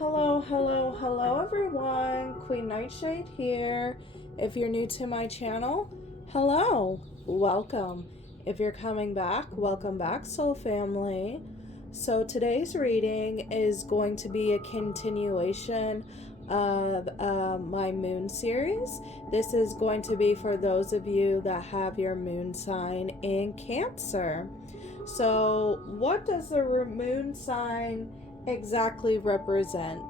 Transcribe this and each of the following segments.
Hello everyone. Queen Nightshade here. If you're new to my channel, hello, welcome. If you're coming back, welcome back, soul family. So today's reading is going to be a continuation of my moon series. This is going to be for those of you that have your moon sign in Cancer. So what does the moon sign exactly represent?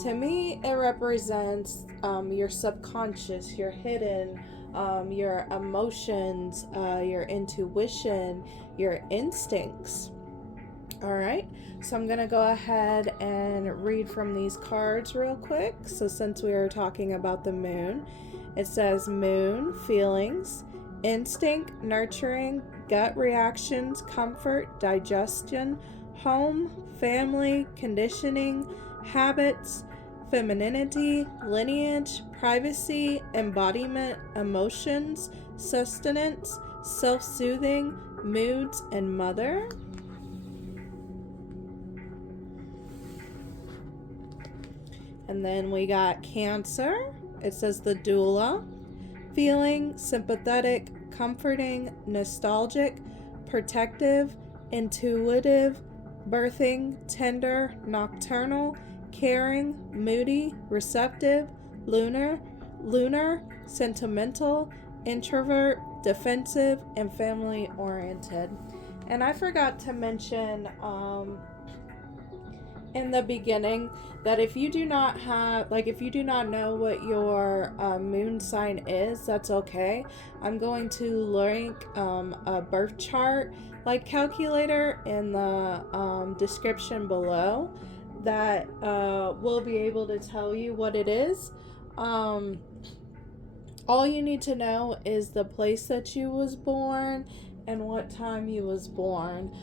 To me, it represents your subconscious, your hidden, your emotions, your intuition, your instincts. All right, so I'm gonna go ahead and read from these cards real quick. So since we are talking about the moon, it says moon, feelings, instinct, nurturing, gut reactions, comfort, digestion, home, family, conditioning, habits, femininity, lineage, privacy, embodiment, emotions, sustenance, self-soothing, moods, and mother. And then we got Cancer. It says the doula, feeling, sympathetic, comforting, nostalgic, protective, intuitive, birthing, tender, nocturnal, caring, moody, receptive, lunar, sentimental, introvert, defensive, and family oriented. And I forgot to mention in the beginning that if you do not know what your moon sign is, that's okay. I'm going to link a birth chart calculator in the description below that will be able to tell you what it is. All you need to know is the place that you was born and what time you was born.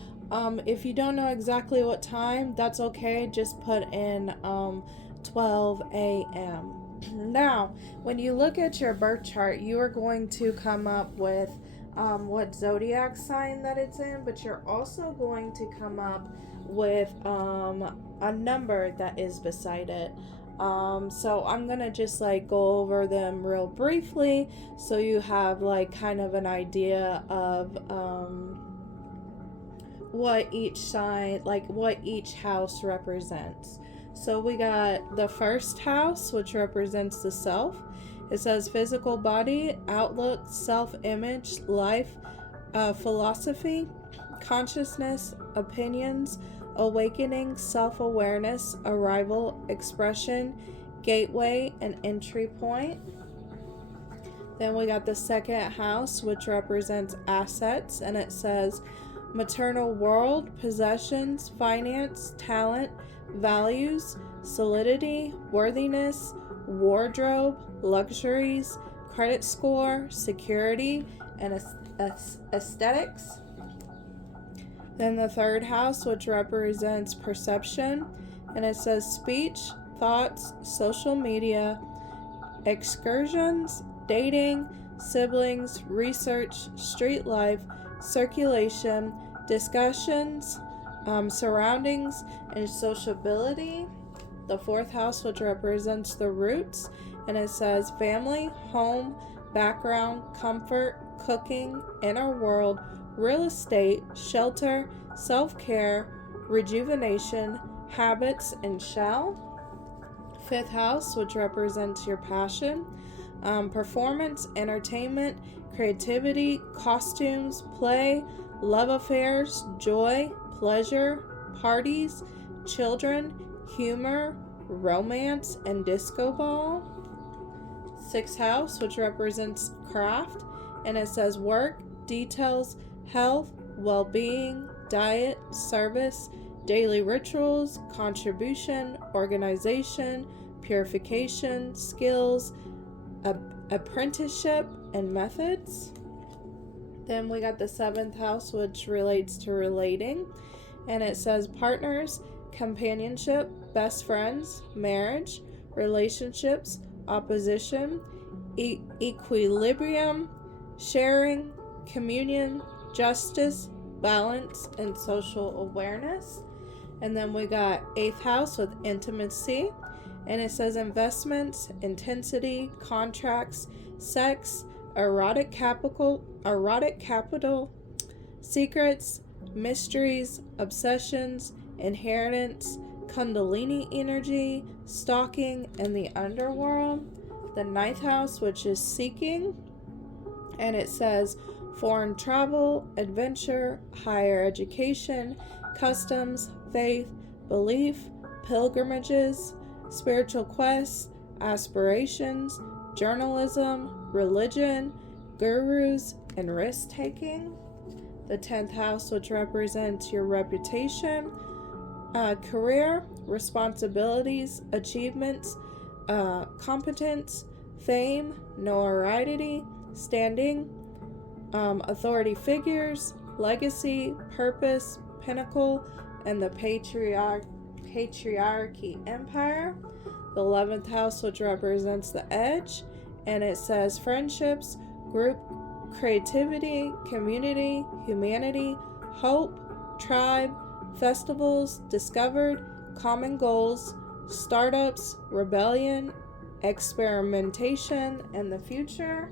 If you don't know exactly what time, that's okay. Just put in 12 a.m. Now, when you look at your birth chart, you are going to come up with what zodiac sign that it's in, but you're also going to come up with a number that is beside it. So I'm gonna just go over them real briefly so you have kind of an idea of what each sign, what each house represents. So we got the first house, which represents the self. It says physical body, outlook, self-image, life, philosophy, consciousness, opinions, awakening, self-awareness, arrival, expression, gateway, and entry point. Then we got the second house, which represents assets, and it says maternal world, possessions, finance, talent, values, solidity, worthiness, wardrobe, luxuries, credit score, security, and aesthetics. Then the third house, which represents perception, and it says speech, thoughts, social media, excursions, dating, siblings, research, street life, circulation, discussions, surroundings, and sociability. The fourth house, which represents the roots, and it says family, home, background, comfort, cooking, inner world, real estate, shelter, self-care, rejuvenation, habits, and shell. Fifth house, which represents your passion, performance, entertainment, creativity, costumes, play, love affairs, joy, pleasure, parties, children, humor, romance, and disco ball. Sixth house, which represents craft, and it says work, details, health, well-being, diet, service, daily rituals, contribution, organization, purification, skills, apprenticeship, and methods. Then we got the seventh house, which relates to relating, and it says partners, companionship, best friends, marriage, relationships, opposition, equilibrium, sharing, communion, justice, balance, and social awareness. And then we got 8th house with intimacy. And it says investments, intensity, contracts, sex, erotic capital, secrets, mysteries, obsessions, inheritance, kundalini energy, stalking, and the underworld. The 9th house, which is seeking. And it says foreign travel, adventure, higher education, customs, faith, belief, pilgrimages, spiritual quests, aspirations, journalism, religion, gurus, and risk-taking. The 10th house, which represents your reputation, career, responsibilities, achievements, competence, fame, notoriety, standing, authority figures, legacy, purpose, pinnacle, and the patriarchy empire. The 11th house, which represents the edge, and it says friendships, group, creativity, community, humanity, hope, tribe, festivals, discovered, common goals, startups, rebellion, experimentation, and the future.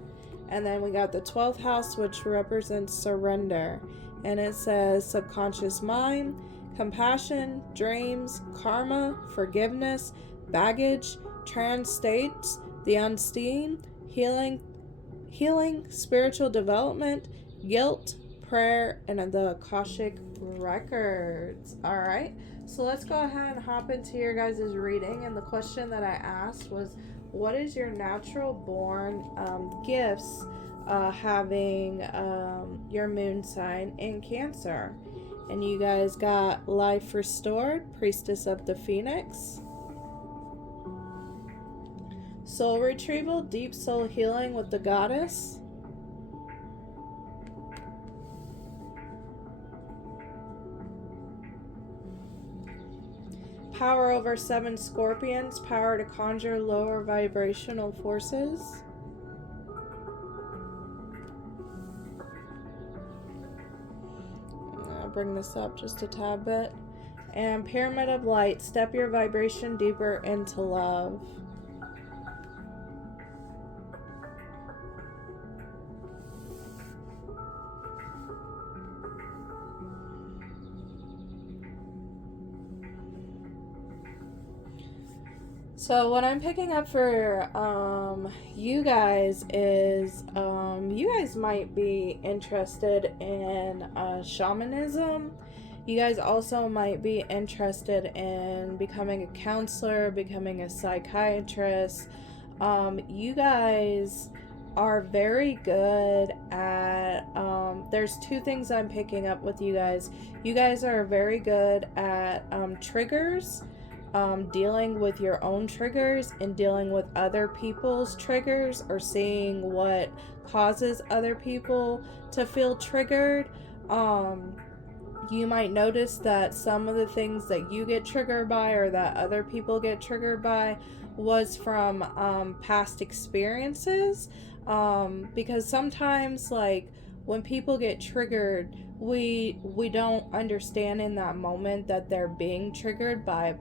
And then we got the 12th house, which represents surrender, and it says subconscious mind, compassion, dreams, karma, forgiveness, baggage, trance states, the unseen, healing, spiritual development, guilt, prayer, and the Akashic records. All right, so let's go ahead and hop into your guys' reading. And the question that I asked was, what is your natural born gifts having your moon sign in Cancer? And you guys got life restored, priestess of the phoenix, soul retrieval, deep soul healing with the goddess, power over 7 scorpions, power to conjure lower vibrational forces, I'll bring this up just a tad bit, and pyramid of light, step your vibration deeper into love. So what I'm picking up for you guys is you guys might be interested in shamanism. You guys also might be interested in becoming a counselor, becoming a psychiatrist. You guys are very good at, there's 2 things I'm picking up with you guys. You guys are very good at triggers. Dealing with your own triggers and dealing with other people's triggers, or seeing what causes other people to feel triggered. You might notice that some of the things that you get triggered by or that other people get triggered by was from past experiences, because sometimes, like, when people get triggered, we don't understand in that moment that they're being triggered by a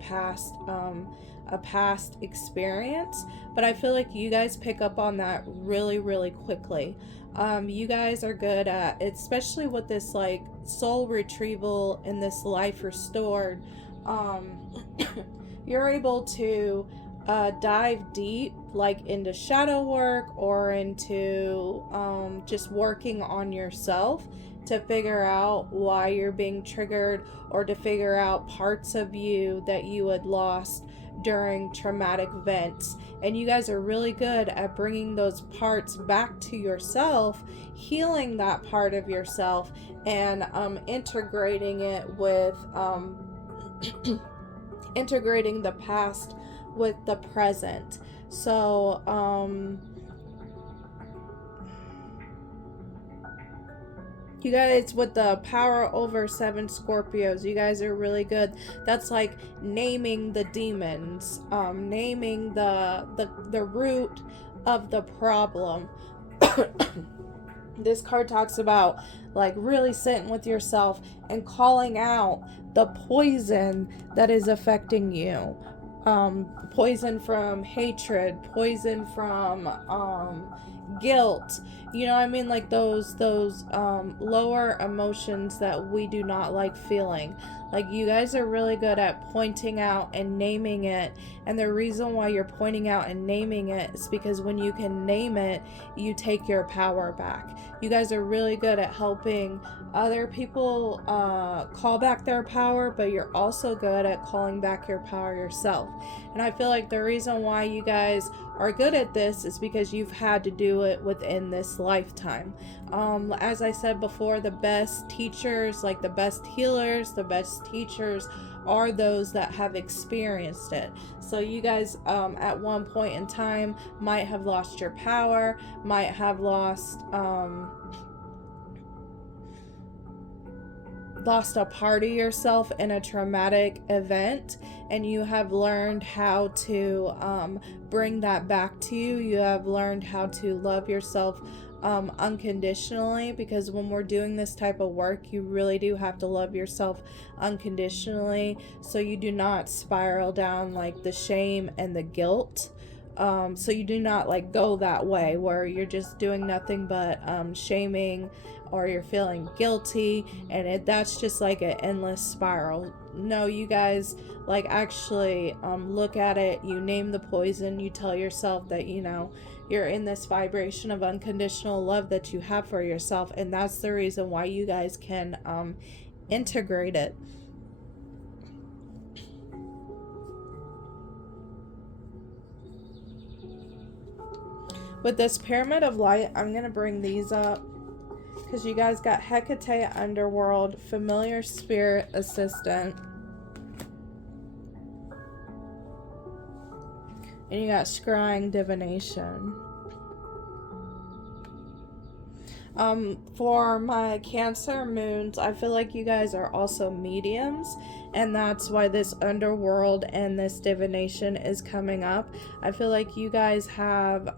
past experience. But I feel like you guys pick up on that really, really quickly. You guys are good at, especially with this like soul retrieval and this life restored, you're able to dive deep, like into shadow work or into just working on yourself to figure out why you're being triggered, or to figure out parts of you that you had lost during traumatic events. And you guys are really good at bringing those parts back to yourself, healing that part of yourself, and integrating it with integrating the past with the present. So you guys, with the power over 7 Scorpios, you guys are really good. That's like naming the demons, naming the root of the problem. This card talks about like really sitting with yourself and calling out the poison that is affecting you. Poison from hatred, poison from guilt, you know what I mean, like those lower emotions that we do not like feeling. Like, you guys are really good at pointing out and naming it, and the reason why you're pointing out and naming it is because when you can name it, you take your power back. You guys are really good at helping other people call back their power, but you're also good at calling back your power yourself. And I feel like the reason why you guys are good at this is because you've had to do it within this lifetime. As I said before, the best teachers, like the best healers, the best teachers are those that have experienced it. So you guys at one point in time might have lost your power, might have lost a part of yourself in a traumatic event, and you have learned how to bring that back to you. You have learned how to love yourself unconditionally, because when we're doing this type of work, you really do have to love yourself unconditionally, so you do not spiral down like the shame and the guilt. So you do not like go that way where you're just doing nothing but shaming, or you're feeling guilty, and that's just like an endless spiral. No, you guys like actually look at it, you name the poison, you tell yourself that, you know, you're in this vibration of unconditional love that you have for yourself, and that's the reason why you guys can integrate it. With this Pyramid of Light, I'm going to bring these up because you guys got Hecate Underworld, Familiar Spirit Assistant, and you got Scrying Divination. For my Cancer moons, I feel like you guys are also mediums, and that's why this underworld and this divination is coming up. I feel like you guys have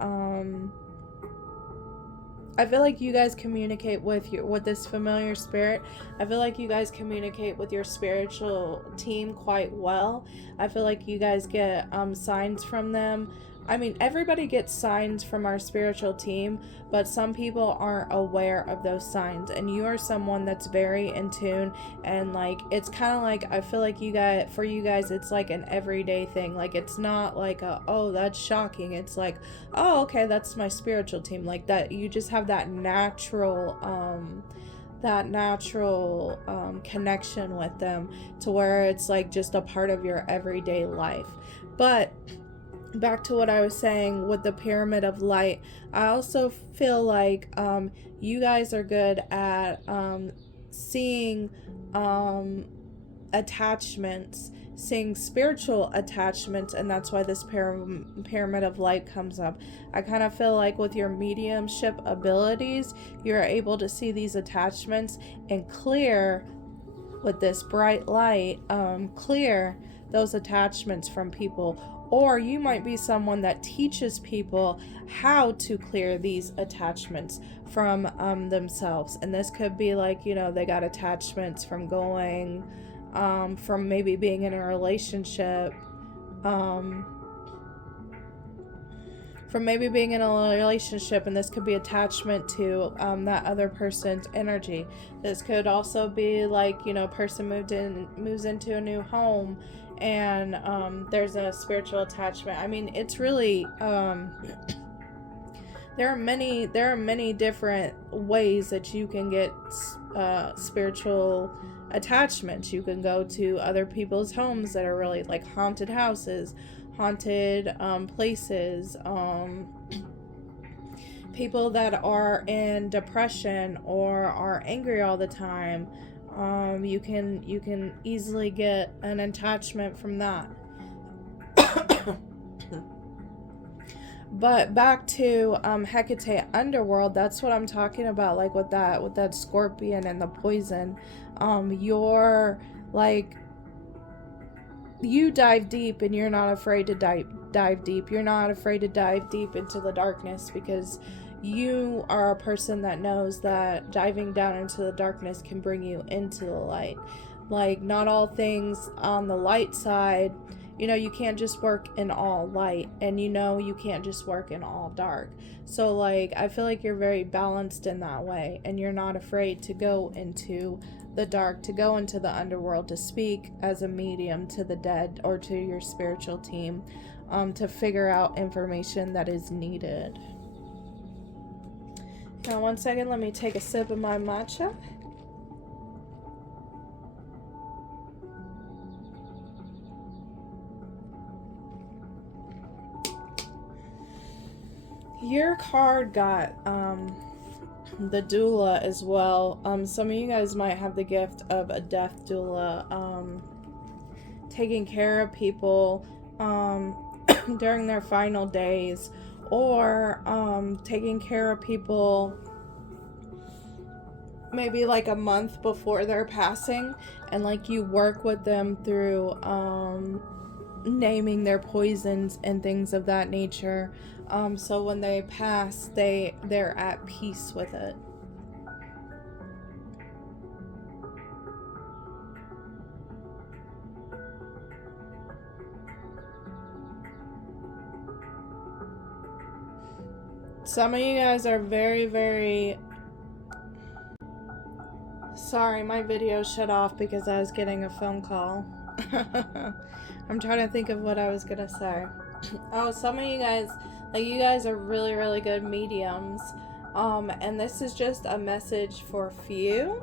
I feel like you guys communicate with this familiar spirit. I feel like you guys communicate with your spiritual team quite well. I feel like you guys get signs from them. I mean, everybody gets signs from our spiritual team, but some people aren't aware of those signs, and you are someone that's very in tune, and like it's kind of like, I feel like for you guys it's like an everyday thing. Like, it's not like oh, that's shocking. It's like, oh, okay, that's my spiritual team. Like that, you just have that natural connection with them, to where it's like just a part of your everyday life. But back to what I was saying with the Pyramid of Light, I also feel like you guys are good at seeing attachments, seeing spiritual attachments, and that's why this Pyramid of Light comes up. I kind of feel like with your mediumship abilities, you're able to see these attachments and clear, with this bright light, clear those attachments from people. Or you might be someone that teaches people how to clear these attachments from themselves. And this could be like, you know, they got attachments from going, from maybe being in a relationship, and this could be attachment to that other person's energy. This could also be like, you know, a person moves into a new home, and there's a spiritual attachment. I mean, it's really there are many different ways that you can get spiritual attachments. You can go to other people's homes that are really like haunted houses, haunted places, people that are in depression or are angry all the time. You can easily get an attachment from that. But back to Hecate Underworld, that's what I'm talking about, like with that scorpion and the poison. You're like, you dive deep, and you're not afraid to dive deep. You're not afraid to dive deep into the darkness, because you are a person that knows that diving down into the darkness can bring you into the light. Like, not all things on the light side, you can't just work in all light, and you can't just work in all dark. So, like, I feel like you're very balanced in that way, and you're not afraid to go into the dark, to go into the underworld, to speak as a medium to the dead or to your spiritual team, to figure out information that is needed. Now, 1 second, let me take a sip of my matcha. Your card got the doula as well. Some of you guys might have the gift of a death doula, taking care of people during their final days, or taking care of people maybe like a month before their passing, and like you work with them through naming their poisons and things of that nature, so when they pass, they're at peace with it. Some of you guys are very, very... Sorry, my video shut off because I was getting a phone call. I'm trying to think of what I was gonna say. Oh, some of you guys, like, you guys are really, really good mediums. And this is just a message for a few.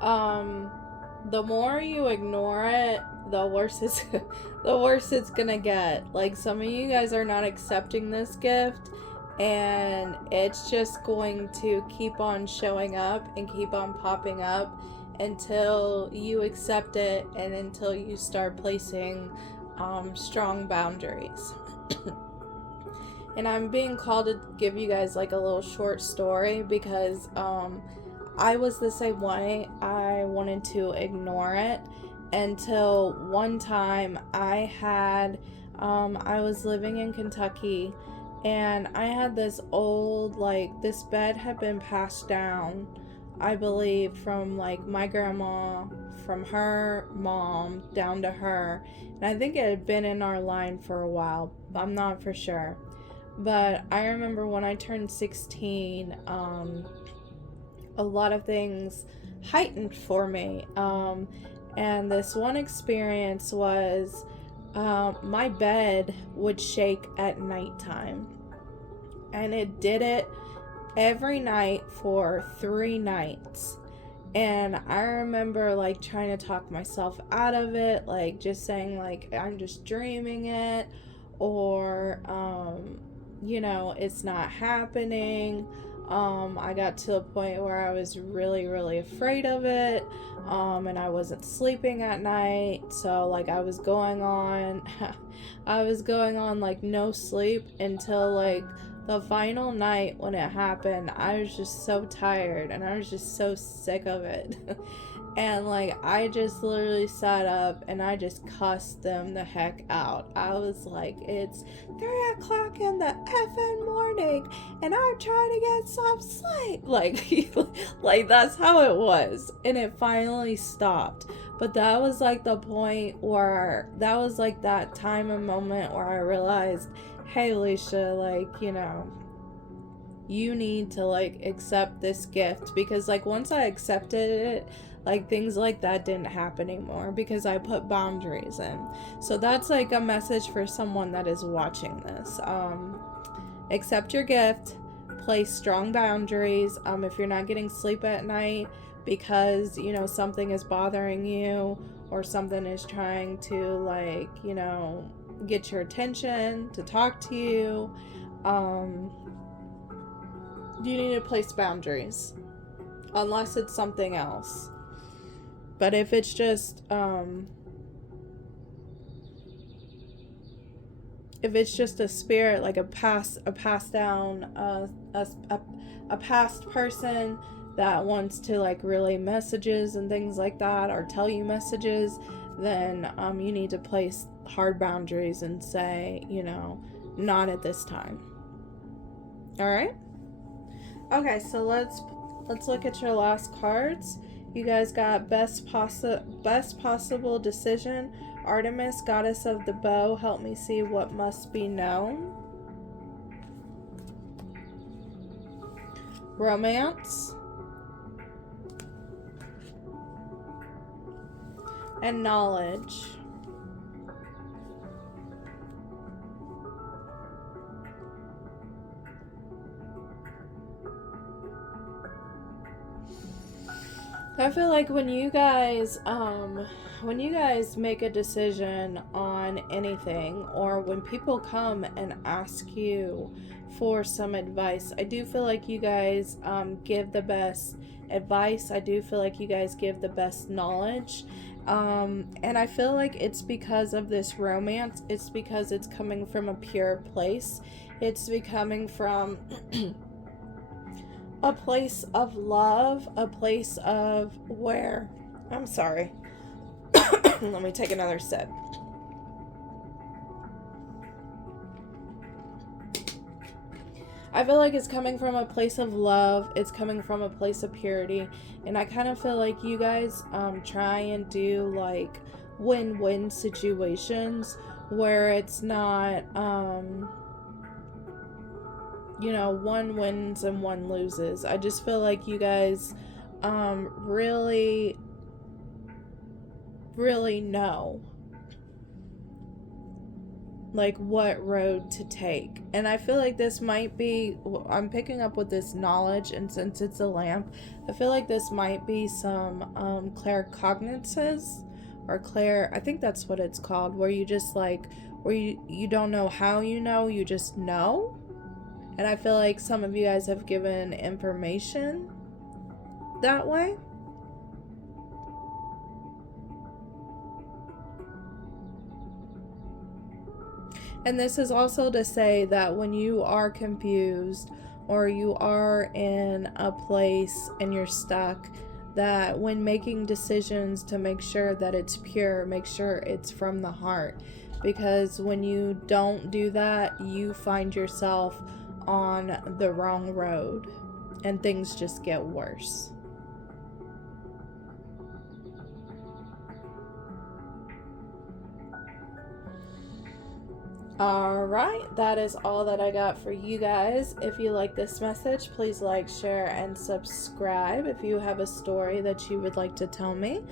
The more you ignore it, the worse it's gonna get. Like, some of you guys are not accepting this gift, and it's just going to keep on showing up and keep on popping up until you accept it and until you start placing strong boundaries. And I'm being called to give you guys like a little short story because I was the same way. I wanted to ignore it until one time I was living in Kentucky, and I had this old, like, this bed had been passed down, I believe, from like my grandma, from her mom down to her, and I think it had been in our line for a while. I'm not for sure. But I remember when I turned 16, a lot of things heightened for me. And this one experience was my bed would shake at nighttime. And it did it every night for 3 nights. And I remember like trying to talk myself out of it, like just saying like I'm just dreaming it, or it's not happening. I got to a point where I was really, really afraid of it, and I wasn't sleeping at night, so like I was going on like no sleep until like the final night when it happened. I was just so tired and I was just so sick of it. And like I just literally sat up and I just cussed them the heck out. I was like, it's 3 o'clock in the effing morning and I'm trying to get some sleep. Like that's how it was. And it finally stopped. But that was like the point where, that was like that time and moment where I realized, hey Alicia, like, you need to like accept this gift. Because like once I accepted it, like things like that didn't happen anymore because I put boundaries in. So that's like a message for someone that is watching this. Accept your gift, place strong boundaries. If you're not getting sleep at night because, something is bothering you or something is trying to like, get your attention, to talk to you, you need to place boundaries unless it's something else. But if it's just a spirit, like a past person that wants to like relay messages and things like that, or tell you messages, then you need to place hard boundaries and say, not at this time. All right. Okay, so let's look at your last cards. You guys got best possible decision. Artemis, goddess of the bow, help me see what must be known. Romance. And knowledge. I feel like when you guys make a decision on anything, or when people come and ask you for some advice, I do feel like you guys give the best advice. I do feel like you guys give the best knowledge. And I feel like it's because of this romance. It's because it's coming from a pure place. It's coming from a place of love, a place of where, I'm sorry, let me take another sip. I feel like it's coming from a place of love. It's coming from a place of purity. And I kind of feel like you guys try and do like win-win situations where it's not, one wins and one loses. I just feel like you guys really, really know like what road to take. And I feel like this might be, I'm picking up with this knowledge, and since it's a lamp, I feel like this might be some claircognizance, or I think that's what it's called, where you just like, where you don't know how you just know. And I feel like some of you guys have given information that way. And this is also to say that when you are confused, or you are in a place and you're stuck, that when making decisions, to make sure that it's pure, make sure it's from the heart. Because when you don't do that, you find yourself on the wrong road and things just get worse. Alright, that is all that I got for you guys. If you like this message, please like, share, and subscribe. If you have a story that you would like to tell me,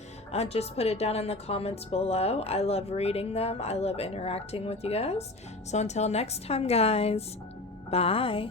just put it down in the comments below. I love reading them. I love interacting with you guys. So until next time, guys, bye.